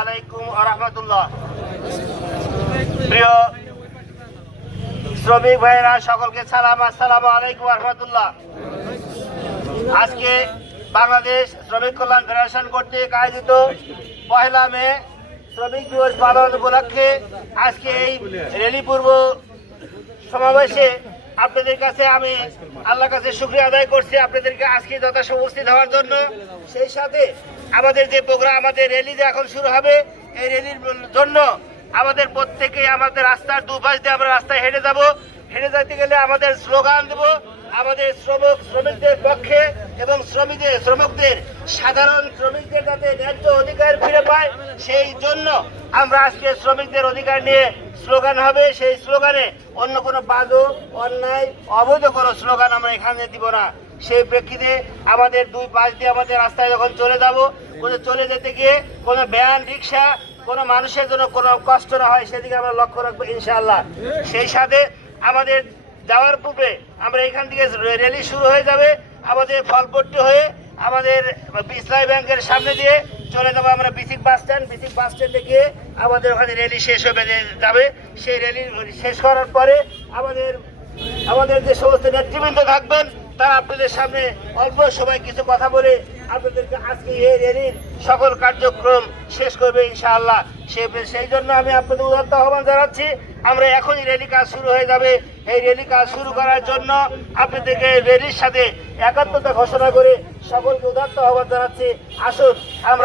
আলাইকুম রহমতুল্লাহ প্রিয় শ্রমিক ভাইয়েরা, সকলকে সালাম, আসসালামু আলাইকুম রহমতুল্লাহ আজকে বাংলাদেশ শ্রমিক কল্যাণ ফেডারেশন কর্তৃক আয়োজিত পয়লা মে শ্রমিক দিবস পালন উপলক্ষে আজকে এই রেলি পূর্ব সমাবেশে আপনাদের কাছে আমি আল্লাহ কাছে শুক্রিয়া আদায় করছি আপনাদেরকে আজকে যথাস উপস্থিত হওয়ার জন্য। সেই সাথে আমাদের যে প্রোগ্রাম, আমাদের র্যালি যে এখন শুরু হবে, এই র্যালির জন্য আমাদের প্রত্যেকে আমাদের রাস্তার দুপাশ দিয়ে আমরা রাস্তায় হেঁটে যাব। হেঁটে যেতে গেলে আমাদের স্লোগান দেব আমাদের শ্রমিক, শ্রমিকদের পক্ষে এবং শ্রমিকদের শ্রমিকদের, সাধারণ শ্রমিকদের যাতে ন্যায্য অধিকার ফিরে পায়, সেই জন্য আমরা আজকে শ্রমিকদের অধিকার নিয়ে স্লোগান হবে। সেই স্লোগানে অন্য কোনো বাদও অন্যায়, অবৈধ কোনো স্লোগান আমরা এখানে দিব না। সেই প্রেক্ষিতে আমাদের দুই পাশ দিয়ে আমাদের রাস্তায় যখন চলে যাব, কোনো চলে যেতে গিয়ে কোনো ভ্যান, রিক্সা, কোনো মানুষের জন্য কোনো কষ্ট না হয়, সেদিকে আমরা লক্ষ্য রাখব ইনশাআল্লাহ। সেই সাথে আমাদের যাওয়ার পূর্বে আমরা এখান থেকে র্যালি শুরু হয়ে যাবে। আমাদের ফলপট্টি হয়ে আমাদের ইসলামী ব্যাংকের সামনে দিয়ে চলে যাব আমরা BSCIC bus stand. BSCIC bus স্ট্যান্ডে গিয়ে আমাদের ওখানে র্যালি শেষ হয়ে যাবে। সেই র্যালি শেষ করার পরে আমাদের আমাদের যে সমস্ত নেতৃবৃন্দ থাকবেন, তারা আপনাদের সামনে অল্প সময় কিছু কথা বলে আপনাদেরকে আজকে এই র্যালির সকল কার্যক্রম শেষ করবে ইনশাআল্লাহ। সে সেই জন্য আমি আপনাদের উদাত্ত আহ্বান জানাচ্ছি। আমরা এখনই রেলি কাজ শুরু হয়ে যাবে। এই রেলি কাজ শুরু করার জন্য আপনাদেরকে রেলির সাথে একাত্মতা ঘোষণা করে সকলকে উদাত্ত আহ্বান জানাচ্ছি। আসুন, আমরা